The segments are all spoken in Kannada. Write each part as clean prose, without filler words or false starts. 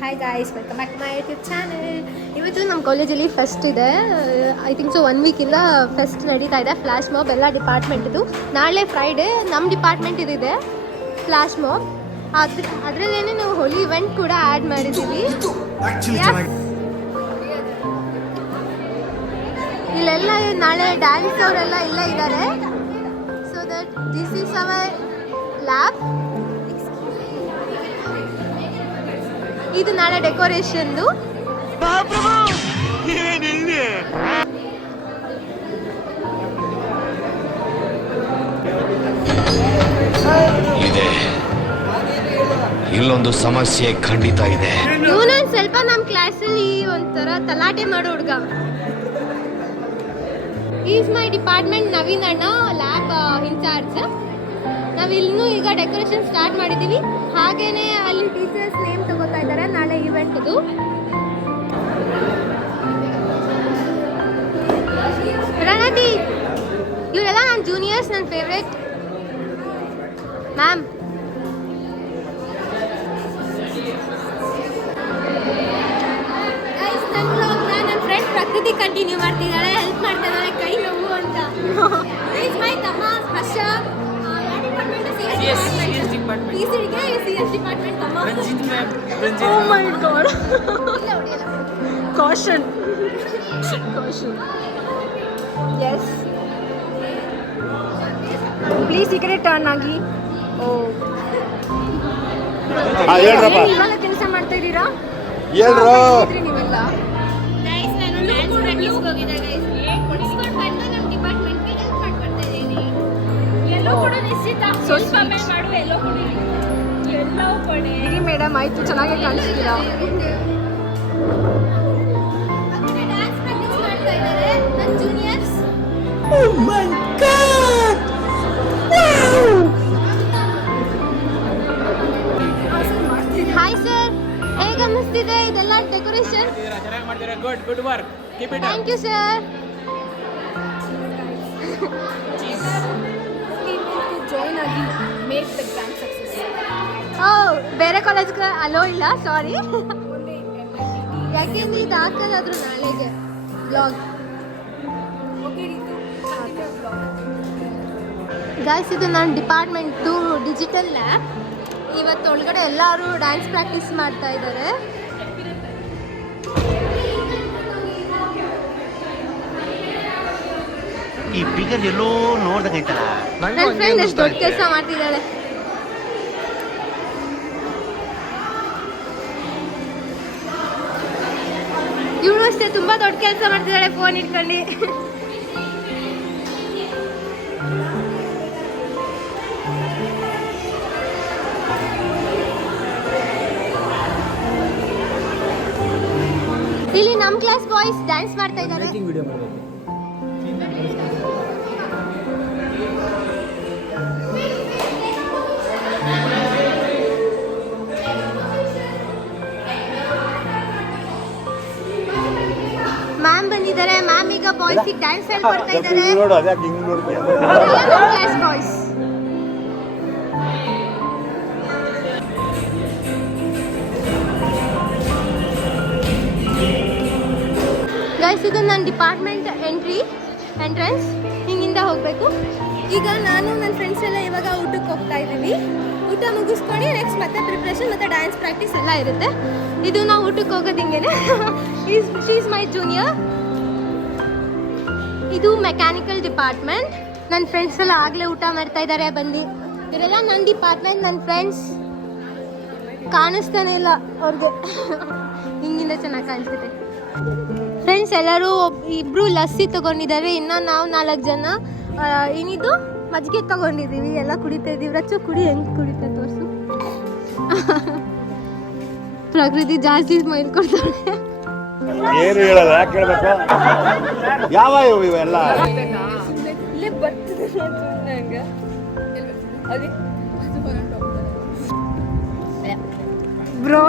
Hi guys, welcome back my YouTube channel. ಇವತ್ತು ನಮ್ಮ ಕಾಲೇಜಲ್ಲಿ ಫೆಸ್ಟ್ ಇದೆ. ಐ ಥಿಂಕ್ ಸೊ 1 ವೀಕಿಂದ ಫೆಸ್ಟ್ ನಡೀತಾ ಇದೆ. ಫ್ಲ್ಯಾಶ್ ಮಾಬ್ ಎಲ್ಲ ಡಿಪಾರ್ಟ್ಮೆಂಟಿದು. ನಾಳೆ ಫ್ರೈಡೇ ನಮ್ಮ ಡಿಪಾರ್ಟ್ಮೆಂಟ್ ಇದಿದೆ ಫ್ಲ್ಯಾಶ್ ಮಾಬ್. ಅದರಲ್ಲೇನೆ ನಾವು ಹೋಲಿ ಇವೆಂಟ್ ಕೂಡ ಆ್ಯಡ್ ಮಾಡಿದ್ದೀವಿ. ಇಲ್ಲೆಲ್ಲ ನಾಳೆ ಡ್ಯಾನ್ಸ್ ಅವರೆಲ್ಲ ಇಲ್ಲ ಇದ್ದಾರೆ. So that this is our lab. ಇದು ನಾಳೆ ಡೆಕೋರೇಷನ್ದು. ಇದೆ, ಇಲ್ಲೊಂದು ಸಮಸ್ಯೆ ಖಂಡಿತ ಇದೆ. ಇವನೊಂದು ಸ್ವಲ್ಪ ನಮ್ಮ ಕ್ಲಾಸಲ್ಲಿ ಒಂಥರ ತಲಾಟೆ ಮಾಡೋ ಹುಡುಗ. ಈಸ್ ಮೈ ಡಿಪಾರ್ಟ್ಮೆಂಟ್ ನವೀನ್ ಅಣ್ಣ, ಲ್ಯಾಬ್ ಇನ್ಚಾರ್ಜ್. ನಾವಿನ್ನೂ ಈಗ ಡೆಕೋರೇಷನ್ ಸ್ಟಾರ್ಟ್ ಮಾಡಿದ್ದೀವಿ. ಹಾಗೇನೆ ಅಲ್ಲಿ ಟೀಚರ್ಸ್ ನೇಮ್ ತಗೋತಾ ಇದ್ದಾರೆ ನಾಳೆ ಇವೆಂಟ್ದು. ಪ್ರಣತಿ, ಇವರೆಲ್ಲ ನನ್ನ ಜೂನಿಯರ್ಸ್, ನನ್ನ ಫೇವ್ರೇಟ್ ಮ್ಯಾಮ್. ನನ್ನ ಫ್ರೆಂಡ್ ಪ್ರಕೃತಿ ಕಂಟಿನ್ಯೂ ಮಾಡ್ತಿದ್ದಾಳೆ, ಹೆಲ್ಪ್ ಮಾಡ್ತಿದ್ದಾಳೆ, ಕೈ ನೋವು ಅಂತ. ಈಸ್ ಮೈ ತಮ್ಮ ಹರ್ಷ, ಕಾಷನ್. ಎಸ್, ಪ್ಲೀಸ್ ಈ ಕಡೆ ಟರ್ನ್ ಆಗಿ. ಇವಾಗ ಕೆಲಸ ಮಾಡ್ತಾ ಇದ್ದೀರಾ? ನೀವೆಲ್ಲ ಮೇಡಮ್ ಆಯ್ತು, ಚೆನ್ನಾಗಿ ಕಾಣಿಸ್ತೀರಾ. ಹಾಯ್ ಸರ್, ಹೇಗೆ ಅನ್ನಿಸ್ತಿದೆ ಇದೆಲ್ಲ decoration? Thank you sir. Join ಆಗಿ ಮೇಕ್ ದ ಗ್ರ್ಯಾಂಡ್ ಸಕ್ಸಸ್. ಬೇರೆ ಕಾಲೇಜ್ಗೆ ಅಲೋ ಇಲ್ಲ, ಸಾರಿ. ಯಾಕೆಂದ್ರೆ ಇದು ಹಾಕೋದಾದ್ರು ನಾಳೆಗೆ ಬ್ಲಾಗ್. ಗೈಸ್, ಇದು ನನ್ನ ಡಿಪಾರ್ಟ್ಮೆಂಟು ಡಿಜಿಟಲ್ ಲ್ಯಾಬ್. ಇವತ್ತು ಒಳಗಡೆ ಎಲ್ಲರೂ ಡ್ಯಾನ್ಸ್ ಪ್ರಾಕ್ಟೀಸ್ ಮಾಡ್ತಾ ಇದ್ದಾರೆ. ಈ ಫಿಗರ್ ಎಲ್ಲೋ ನೋಡ್ದಂಗೈತಲ್ಲ. ನನ್ನ ಫ್ರೆಂಡ್ ಎಷ್ಟು ದೊಡ್ಡ ಕೆಲಸ ಮಾಡ್ತಿದ್ದಾಳೆ. ಇವಳು ಅಷ್ಟೇ ತುಂಬಾ ದೊಡ್ಡ ಕೆಲಸ ಮಾಡ್ತಿದ್ದಾಳೆ ಫೋನ್ ಇಟ್ಕೊಂಡು. ಇಲ್ಲಿ ನಮ್ಮ ಕ್ಲಾಸ್ ಬಾಯ್ಸ್ ಡ್ಯಾನ್ಸ್ ಮಾಡ್ತಾ ಇದ್ದಾರೆ. ಮ್ಯಾಮ್ ಬಂದಿದ್ದಾರೆ. ಮ್ಯಾಮ್ ಈಗ ಬಾಯ್ಸ್ ಡ್ಯಾನ್ಸ್ ಹೇಳ್ಕೊಡ್ತಾ ಇದ್ದಾರೆ. Class boys. ಗೈಸ್, ಇದು ನನ್ನ ಡಿಪಾರ್ಟ್ಮೆಂಟ್ ಎಂಟ್ರೆನ್ಸ್. ಹಿಂಗಿಂದ ಹೋಗಬೇಕು. ಈಗ ನಾನು ನನ್ನ ಫ್ರೆಂಡ್ಸ್ ಎಲ್ಲ ಇವಾಗ ಊಟಕ್ಕೆ ಹೋಗ್ತಾ ಇದ್ದೀವಿ. ಊಟ ಮುಗಿಸ್ಕೊಂಡು ನೆಕ್ಸ್ಟ್ ಮತ್ತೆ ಪ್ರಿಪ್ರೇಷನ್ ಮತ್ತು ಡ್ಯಾನ್ಸ್ ಪ್ರಾಕ್ಟೀಸ್ ಎಲ್ಲ ಇರುತ್ತೆ. ಇದು ನಾವು ಊಟಕ್ಕೆ ಹೋಗೋದು ಹಿಂಗೇನೆ. She is my junior. ಇದು ಮೆಕ್ಯಾನಿಕಲ್ ಡಿಪಾರ್ಟ್ಮೆಂಟ್. ನನ್ನ ಫ್ರೆಂಡ್ಸ್ ಎಲ್ಲ ಆಗಲೇ ಊಟ ಮಾಡ್ತಾ ಇದ್ದಾರೆ ಬಂದು. ಇವರೆಲ್ಲ ನನ್ನ ಡಿಪಾರ್ಟ್ಮೆಂಟ್, ನನ್ನ ಫ್ರೆಂಡ್ಸ್. ಕಾಣಿಸ್ತಾನೆ ಇಲ್ಲ ಅವ್ರಿಗೆ, ಹಿಂಗಿಂದ ಚೆನ್ನಾಗಿ ಕಾಣಿಸುತ್ತೆ. ಫ್ರೆಂಡ್ಸ್ ಎಲ್ಲರೂ ಇಬ್ಬರು ಲಸ್ಸಿ ತೊಗೊಂಡಿದ್ದಾರೆ. ಇನ್ನೂ ನಾವು 4 ಜನ ಏನಿದು ಮಜ್ಜಿಗೆ ತೊಗೊಂಡಿದ್ದೀವಿ, ಎಲ್ಲ ಕುಡಿತಾ ಇದ್ದೀವಿ. ರಚ್ಚು ಕುಡಿ, ಹೆಂಗೆ ಕುಡಿತಾ ತೋರಿಸು. ಪ್ರಕೃತಿ ಜಾಸ್ತಿ ಸ್ಮೈಲ್ ಕೊಡ್ತಾಳೆ. ಏನು ಹೇಳಲ್ಲ, ಯಾಕೆ ಹೇಳ್ಬೇಕು? ಯಾವ ಇವೆಲ್ಲ ಬ್ರೋ.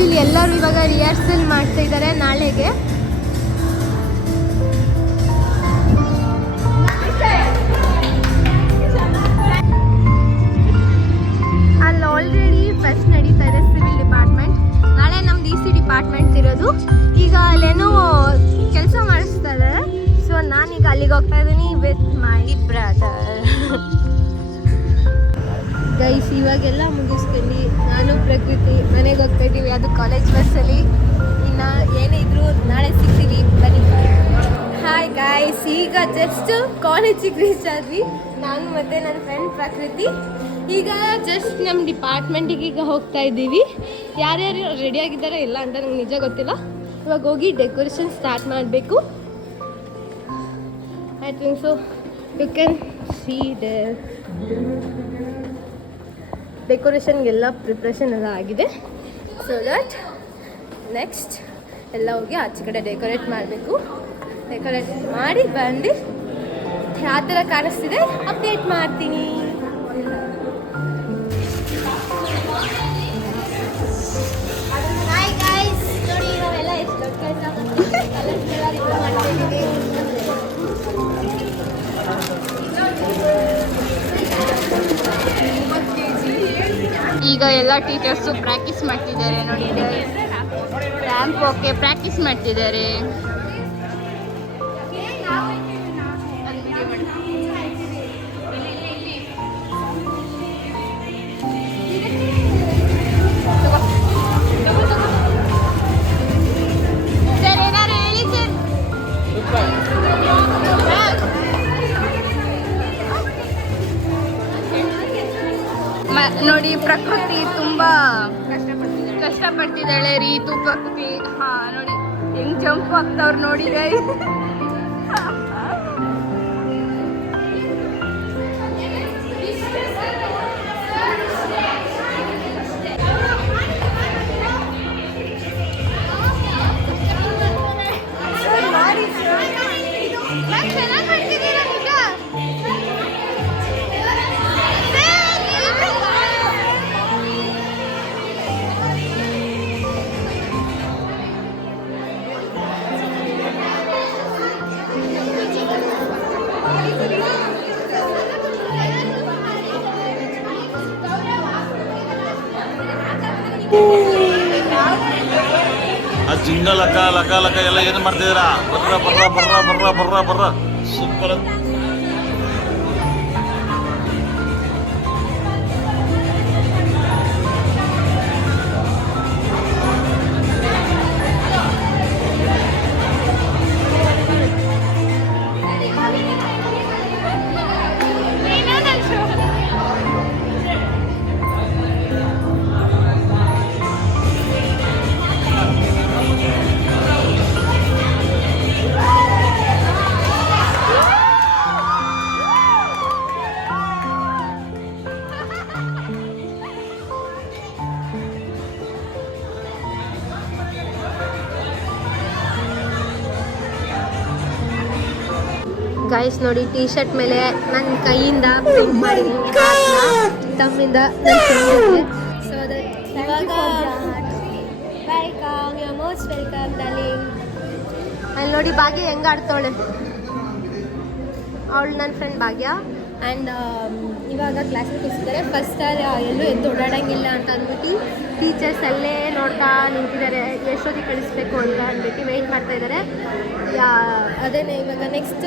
ಇಲ್ಲಿ ಎಲ್ಲರೂ ಇವಾಗ ರಿಹರ್ಸಲ್ ಮಾಡ್ತಾ ಇದ್ದಾರೆ ನಾಳೆಗೆ. company with my brother. Guys ಇವಾಗೆಲ್ಲ ಮುಗಿಸ್ಕೊಂಡು ನಾನು ಪ್ರಕೃತಿ ಮನೆಗೆ ಹೋಗ್ತಾ ಇದ್ದೀವಿ. ಅದು ಕಾಲೇಜ್ ಬಸ್ಸಲ್ಲಿ. ಇನ್ನು ಏನೇ ಇದ್ರು ನಾಳೆ ಸಿಗ್ತೀವಿ ಬನ್ನಿ. ಹಾಯ್ ಗಾಯ್ಸ್, ಈಗ ಜಸ್ಟ್ ಕಾಲೇಜಿಗೆ ರೀಚ್ ಆದ್ವಿ ನಾನು ಮತ್ತು ನನ್ನ ಫ್ರೆಂಡ್ ಪ್ರಕೃತಿ. ಈಗ ಜಸ್ಟ್ ನಮ್ಮ ಡಿಪಾರ್ಟ್ಮೆಂಟಿಗೆ ಈಗ ಹೋಗ್ತಾ ಇದ್ದೀವಿ. ಯಾರ್ಯಾರು ರೆಡಿಯಾಗಿದ್ದಾರೆ ಇಲ್ಲ ಅಂತ ನಂಗೆ ನಿಜ ಗೊತ್ತಿಲ್ಲ. ಇವಾಗ ಹೋಗಿ ಡೆಕೋರೇಷನ್ ಸ್ಟಾರ್ಟ್ ಮಾಡಬೇಕು. I think so you can see there ಡೆಕೋರೇಷನ್ಗೆಲ್ಲ ಪ್ರಿಪ್ರೇಷನ್ ಎಲ್ಲ ಆಗಿದೆ. ಸೊ ದಟ್ ನೆಕ್ಸ್ಟ್ ಎಲ್ಲ ಹೋಗಿ ಆಚೆ ಕಡೆ ಡೆಕೋರೇಟ್ ಮಾಡಬೇಕು. ಡೆಕೋರೇಟ್ ಮಾಡಿ ಬಂದು ಯಾವ ಥರ ಕಾಣಿಸ್ತಿದೆ ಅಪ್ಡೇಟ್ ಮಾಡ್ತೀನಿ. ಹಾಯ್ ಗಾಯ್ಸ್, ನೋಡಿ ನಾವೆಲ್ಲ ಎಷ್ಟು ದೊಡ್ಡ ಕೆಲಸ ಮಾಡ್ತಿದ್ದೀವಿ. ಈಗ ಎಲ್ಲ ಟೀಚರ್ಸು ಪ್ರಾಕ್ಟೀಸ್ ಮಾಡ್ತಿದ್ದಾರೆ ನೋಡಿ. ರ್ಯಾಂಪ್ ಓಕೆ ಪ್ರಾಕ್ಟೀಸ್ ಮಾಡ್ತಿದ್ದಾರೆ. ಸರ್ ಏನಾರು ಹೇಳಿ ಸರ್. ನೋಡಿ ಪ್ರಕೃತಿ ತುಂಬಾ ಕಷ್ಟಪಡ್ತಿದ್ದಾಳೆ. ರೀತು ಪ್ರಕೃತಿ ನೋಡಿ ಹೆಂಗ್ ಜಂಪ್ ಆಗ್ತಾವ್ರು ನೋಡಿ ಗೈಸ್. ಆ ಜಿಂಗ ಲಕ ಲಕ ಲಕ ಎಲ್ಲ ಏನು ಮಾಡ್ತಿದ್ದೀರಾ? ಬರ್ರ ಬರ್ರ ಬರ್ರ ಬರ್ರ ಬರ್ರ ಬರ್ರ ಸೂಪರ್. ಗೈಸ್ ನೋಡಿ ಟೀ ಶರ್ಟ್ ಮೇಲೆ ನನ್ನ ಕೈಯಿಂದ ಪ್ರಿಂಟ್ ಮಾಡಿದ್ದೀನಿ, ತಮ್ಮಿಂದ. ಸೊ ಇವಾಗ welcome, you are most welcome darling. ಅಲ್ಲಿ ನೋಡಿ ಭಾಗ್ಯ ಹೆಂಗೆ ಆಡ್ತಾವಳೆ. ಅವಳು ನನ್ನ ಫ್ರೆಂಡ್ ಭಾಗ್ಯ. ಆ್ಯಂಡ್ ಇವಾಗ ಕ್ಲಾಸಿಗೆ ಕೂರಿಸಿದ್ದಾರೆ. ಫಸ್ಟ್ ಎಲ್ಲೂ ಎದ್ದು ಓಡಾಡಂಗಿಲ್ಲ ಅಂತ ಅಂದ್ಬಿಟ್ಟು ಟೀಚರ್ಸ್ ಅಲ್ಲೇ ನೋಡ್ತಾ ನಿಂತಿದ್ದಾರೆ. ಎಷ್ಟೊತ್ತಿಗೆ ಕಳಿಸ್ಬೇಕು ಅಂತ ಅಂದ್ಬಿಟ್ಟು ವೆಯ್ಟ್ ಮಾಡ್ತಾ ಇದ್ದಾರೆ. ಅದೇನೇ ಇವಾಗ ನೆಕ್ಸ್ಟ್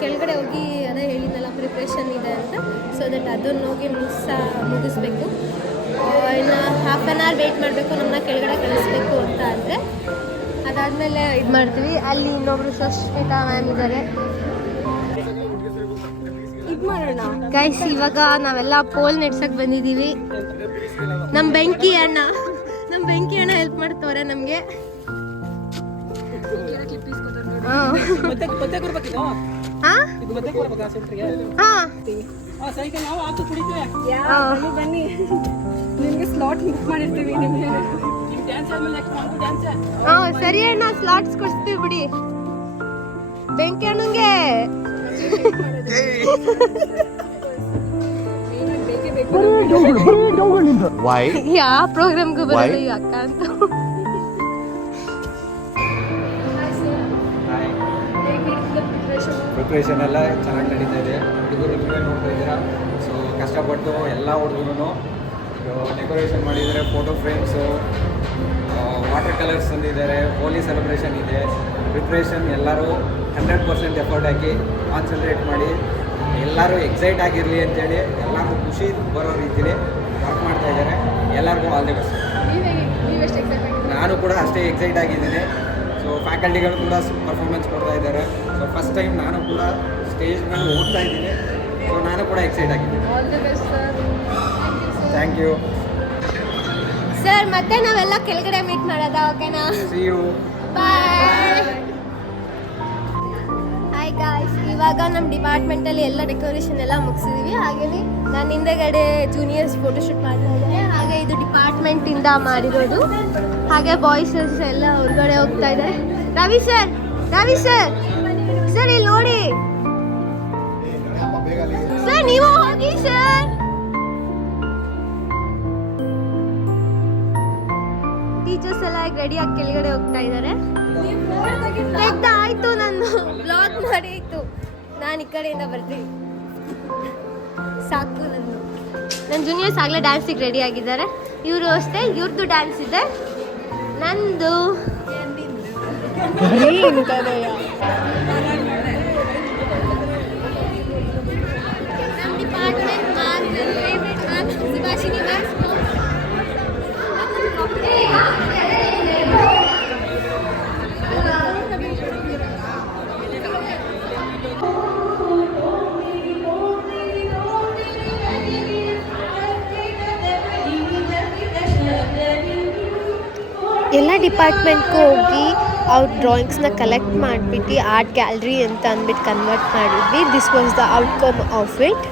ಕೆಳಗಡೆ ಹೋಗಿ ಅದೇ ಹೇಳಿದ್ನಲ್ಲ ಪ್ರಿಪ್ರೇಷನ್ ಇದೆ ಅಂತ. ಸೊ ದಟ್ ಅದನ್ನು ಹೋಗಿ ಮುಗಿಸ್ಬೇಕು. ಇನ್ನು ಹಾಫ್ ಆನ್ ಅವರ್ ವೆಯ್ಟ್ ಮಾಡಬೇಕು ನಮ್ಮನ್ನ ಕೆಳಗಡೆ ಕಳಿಸ್ಬೇಕು ಅಂತ ಅಂದರೆ. ಅದಾದಮೇಲೆ ಇದು ಮಾಡ್ತೀವಿ. ಅಲ್ಲಿ ಇನ್ನೊಬ್ರು ಸುಷ್ಮಿತಾ ಮ್ಯಾಮ್ ಇದ್ದಾರೆ. ಇದು ಮಾಡೋಣ ಗೈಸ್. ಇವಾಗ ನಾವೆಲ್ಲ ಪೋಲ್ ನೆಡ್ಸಕ್ಕೆ ಬಂದಿದ್ದೀವಿ. ನಮ್ಮ ಬೆಂಕಿ ಅಣ್ಣ ಹೆಲ್ಪ್ ಮಾಡ್ತವ್ರೆ ನಮಗೆ. ಬನ್ನಿ, ನಿಮ್ಗೆ ಸ್ಲಾಟ್ ಬುಕ್ ಮಾಡಿರ್ತೀವಿ. ನಿಮ್ಗೆ ಸರಿ ಅಣ್ಣ, ಸ್ಲಾಟ್ಸ್ ಕೊಡ್ಸ್ತೀವಿ ಬಿಡಿ. ಬೆಂಕಿ ಅಣ್ಣಂಗೆ ವೈ ಯಾವ ಪ್ರೋಗ್ರಾಮ್ಗೂ ಬರೋದು ಈ ಅಕ್ಕ ಅಂತ. ಪ್ರಿಪ್ರೇಷನ್ ಎಲ್ಲ ಚೆನ್ನಾಗಿ ನಡೀತಾ ಇದೆ. ಹುಡುಗರು ನೀವೇ ನೋಡ್ತಾ ಇದ್ದೀರಾ. ಸೊ ಕಷ್ಟಪಟ್ಟು ಎಲ್ಲ ಹುಡುಗರು ಡೆಕೋರೇಷನ್ ಮಾಡಿದರೆ ಫೋಟೋ ಫ್ರೇಮ್ಸು ವಾಟರ್ ಕಲರ್ಸ್ ತಂದಿದ್ದಾರೆ, ಹೋಲಿ ಸೆಲೆಬ್ರೇಷನ್ ಇದೆ, ಪ್ರಿಪ್ರೇಷನ್ ಎಲ್ಲರೂ 100% ಎಫರ್ಟ್ ಹಾಕಿ ಕಾನ್ಸಂಟ್ರೇಟ್ ಮಾಡಿ ಎಲ್ಲರೂ ಎಕ್ಸೈಟ್ ಆಗಿರಲಿ ಅಂತೇಳಿ ಎಲ್ಲರೂ ಖುಷಿ ಬರೋ ರೀತಿಲಿ ವರ್ಕ್ ಮಾಡ್ತಾ ಇದ್ದಾರೆ. ಎಲ್ಲರಿಗೂ ಆಲ್ ದಿ ಬೆಸ್ಟ್. ನೀವೆಷ್ಟು ಎಕ್ಸೈಟ್ ಆಗಿದ್ದೀರಾ? ನಾನು ಕೂಡ ಅಷ್ಟೇ ಎಕ್ಸೈಟ್ ಆಗಿದ್ದೀನಿ. ಸೊ ಫ್ಯಾಕಲ್ಟಿಗಳು ಕೂಡ ಪರ್ಫಾರ್ಮೆನ್ಸ್ ಕೊಡ್ತಾ ಇದ್ದಾರೆ. ಸೊ ಫಸ್ಟ್ ಟೈಮ್ ನಾನು ಕೂಡ ಸ್ಟೇಜ್ ಮೇಲೆ ಓದ್ತಾ ಇದ್ದೀನಿ. ಸೊ ನಾನು ಕೂಡ ಎಕ್ಸೈಟ್ ಆಗಿದ್ದೀನಿ. All the best sir. Thank you. Sir ಮತ್ತೆ ನಾವೆಲ್ಲ ಕೆಳಗಡೆ ಮೀಟ್ ಮಾಡೋದಾ? ಓಕೆನಾ? See you. Bye. Hi guys, ಇವಾಗ ನಮ್ಮ ಡಿಪಾರ್ಟ್ಮೆಂಟಲ್ಲಿ ಎಲ್ಲ ಡೆಕೋರೇಷನ್ ಎಲ್ಲ ಮುಗಿಸಿದೀವಿ. ಹಾಗೆಯೇ ನಾನು ಹಿಂದೆಗಡೆ ಜೂನಿಯರ್ಸ್ ಫೋಟೋಶೂಟ್ ಮಾಡ್ತಾ ಇದ್ದಾರೆ. ಹಾಗೆ ಇದು ಡಿಪಾರ್ಟ್ಮೆಂಟಿಂದ ಮಾಡಿರೋದು. ಹಾಗೆ ಬಾಯ್ಸಸ್ ಎಲ್ಲ ಹೊರಗಡೆ ಹೋಗ್ತಾ ಇದ್ದಾರೆ. Ravi sir, Ravi sir, sir ಇಲ್ಲಿ ನೋಡಿ ಸರ್, ನೀವು ಹೋಗಿ ಸರ್. ಟೀಚರ್ಸ್ ಎಲ್ಲ ರೆಡಿಯಾಗಿ ಕೆಳಗಡೆ ಹೋಗ್ತಾ ಇದ್ದಾರೆ. ಆಯ್ತು, ನಾನು ಬ್ಲಾಗ್ ಮಾಡಿ ಆಯ್ತು. ನಾನು ಈ ಕಡೆಯಿಂದ ಬರ್ತೀನಿ, ಸಾಕು. ನನ್ನ ಜೂನಿಯರ್ಸ್ ಆಗಲೇ ಡ್ಯಾನ್ಸಿಗೆ ರೆಡಿ ಆಗಿದ್ದಾರೆ. ಇವರು ಅಷ್ಟೇ, ಇವ್ರದ್ದು ಡ್ಯಾನ್ಸ್ ಇದೆ, ನಂದು ನಮ್ಮ ಡಿಪಾರ್ಟ್ಮೆಂಟ್ ಮ್ಯಾಮ್, ನನ್ನ ಫೇವ್ರೆಟ್ ಮ್ಯಾಮ್ ಸುಭಾಷಿಣಿ ಮ್ಯಾಮ್. ಎಲ್ಲ ಡಿಪಾರ್ಟ್ಮೆಂಟ್ಗೂ ಹೋಗಿ ಅವ್ರ ಡ್ರಾಯಿಂಗ್ಸ್ನ ಕಲೆಕ್ಟ್ ಮಾಡಿಬಿಟ್ಟು ಆರ್ಟ್ ಗ್ಯಾಲರಿ ಅಂತ ಅಂದ್ಬಿಟ್ಟು ಕನ್ವರ್ಟ್ ಮಾಡಿದ್ವಿ. This was the outcome of it.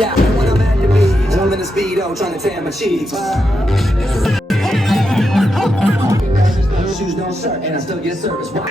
Yeah, when I'm at the beach, I'm in a speedo trying to tan my cheeks. No shoes, no shirt, and I still get service. Why?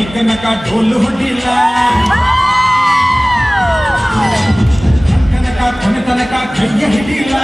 ಈತನಕ ಢೋಲ್ ಹೊಡಿಲ್ಲ ತನಕ ಕೊನೆ ತನಕ ಕೈಯ ಹಿಡಿಲ್ಲ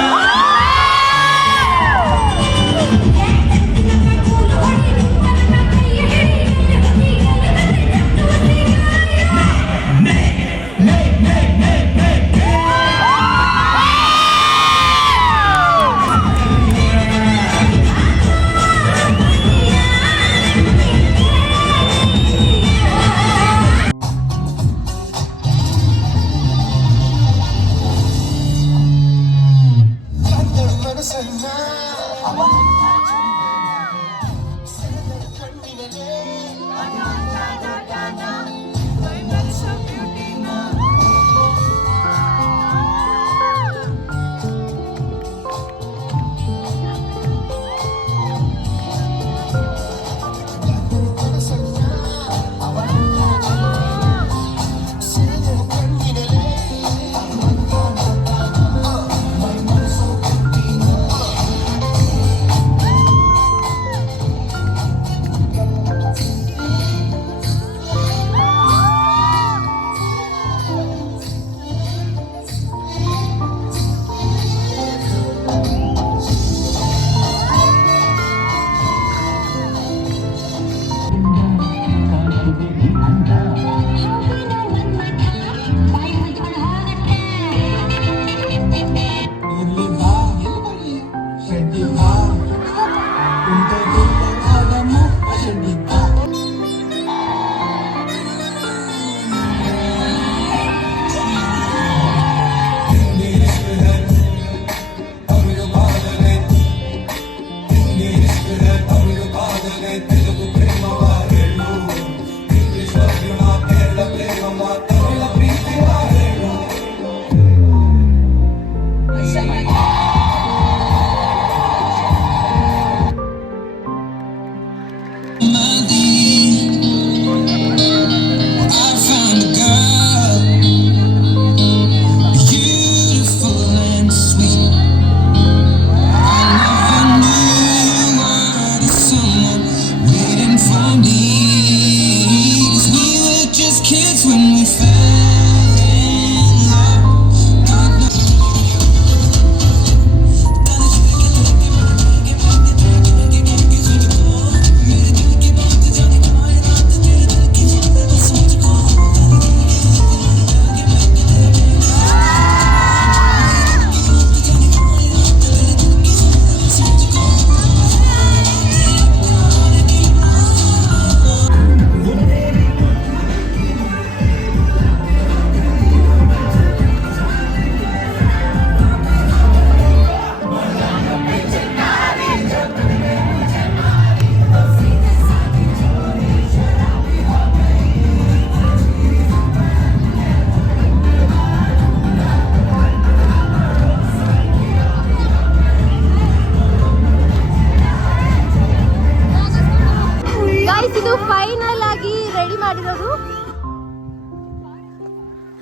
ಇದು ಫೈನಲ್ ಆಗಿ ರೆಡಿ ಮಾಡಿರೋದು.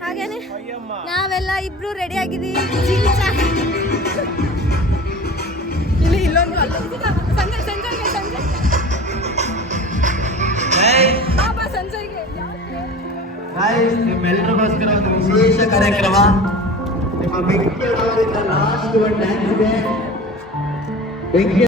ಹಾಗೇನೆ ನಾವೆಲ್ಲ ಇಬ್ರು ರೆಡಿ ಆಗಿದ್ದೀವಿ. ಇಲ್ಲಿ ಇಲ್ಲೊಂದು ಸಂಜಯ್ ಸಂಜಯ್ಗೆ ಸಂಜಯ್ ಬಾಬಾ ಸಂಜಯ್ಗೆ ನಿಮ್ಮೆಲ್ಲರಿಗೋಸ್ಕರ ಒಂದು ವಿಶೇಷ ಕಾರ್ಯಕ್ರಮ. ನಿಮ್ಮ ಬೆಂಕಿಯವರಿಂದ ಲಾಸ್ಟ್ ಒಂದು ಡ್ಯಾನ್ಸ್ ಇದೆ. ಬೆಂಕಿ